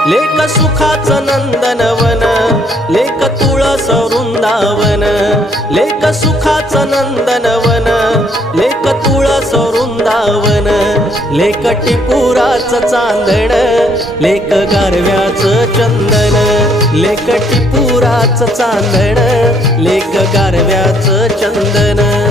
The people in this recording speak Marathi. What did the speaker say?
लेक सुखाचं नंदनवन, लेक तुळस वृंदावन, लेक सुखाचं नंदनवन, लेक तुळस वृंदावन, लेक टिपुराचं चांदण, लेक गारव्याचं चंदन, लेक टिपुराचं चांदण, लेक गारव्याचं चंदन।